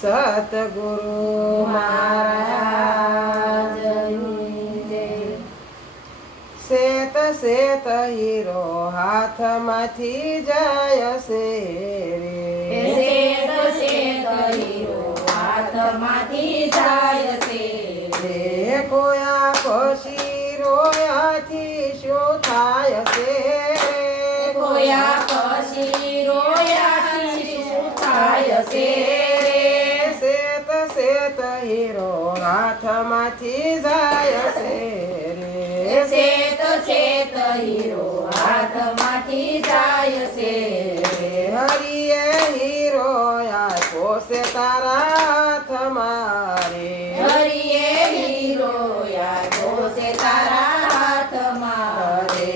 સતગુરુ મહારાજની જય. શેત શેત હીરો હાથમાંથી જાય છે રે. શેત શેત હીરો હાથમાંથી જાય છે રે. કોયા પછી રોયાથી શું થાય છે? કોયા પછી રોયાથી શું થાય છે? શેત શેત હીરો હાથમાંથી જાય છે રે. શેત શેત હીરો હાથમાંથી જાય છે હરિએ હીરો આપ્યો છે તારા હાથમાં રે. હરિએ હીરો આપ્યો છે તારા હાથમાં રે.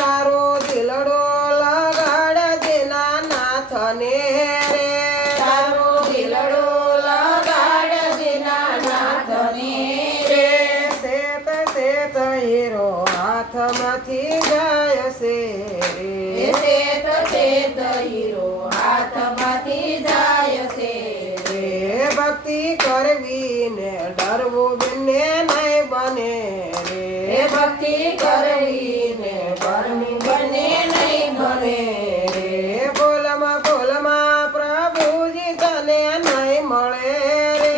તારો દિલડો લગાડ દેના નાથને રે. તારો દિલડો લગાડ દેના નાથને રે. શેત શેત હીરો હાથમાંથી જાય છે રે. શેત શેત હીરો હાથમાંથી જાય છે રે. ભક્તિ કરવી ને ડરવું બંને નહીં બને હે રે. ભક્તિ કરવી ને કરવી બંને નહીં બને રે. બોલમાં પ્રભુજી તને નહીં મળે રે.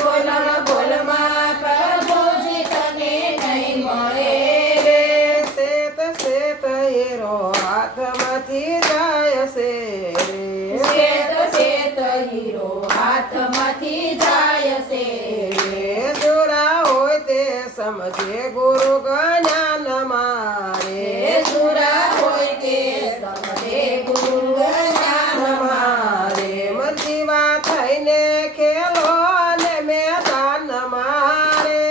બોલમાં બોલમાં પ્રભુજી તને નહીં મળે રે. શેત શેત હીરો હાથમાંથી જાય છે રે. શેત શેત હીરો હાથમાંથી જાય છે રે. જોરા હોય તે સમજે ગુરુ જ્ઞાન મારે. સુરા હોય તે સમજે ગુરુ જ્ઞાન મારે મજીવા થઈને ખેલો અને મેદાન મારે.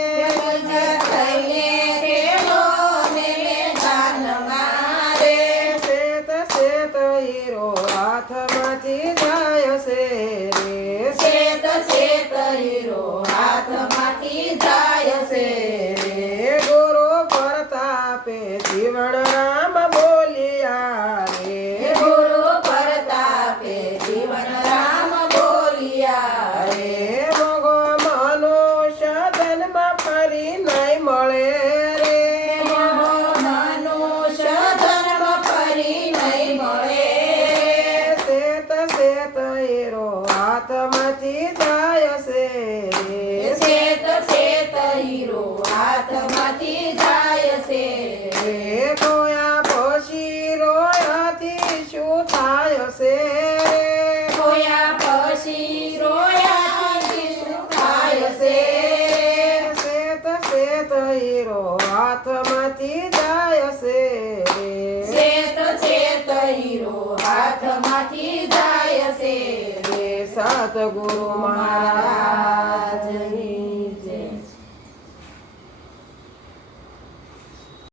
શેત શેત હીરો હાથમાંથી જાય છે રે. શેત શેત હીરો હાથમાંથી જાય છે રે. ગુરુ પ્રતાપે જીવન રામ બોલિયા રે. ગુરુ પ્રતાપે જીવન રામ બોલિયા રે. મોગો મનુષ્ય જન્મ ફરી નહીં મળે રે. મનુષ્ય જન્મ ફરી નહીં મળે શેત શેત હીરો હાથમાંથી જાય છે રે. શેત શેત હીરો હાથમાંથી જાય છે રે. કોયા પછી રોયાથી શું થાય છે? કોયા પછી રોયાથી શું થાય છે શેત શેત હીરો હાથમાંથી જાય છે રે. શેત શેત હીરો હાથમાંથી જાય છે રે. સતગુરુ મહારાજ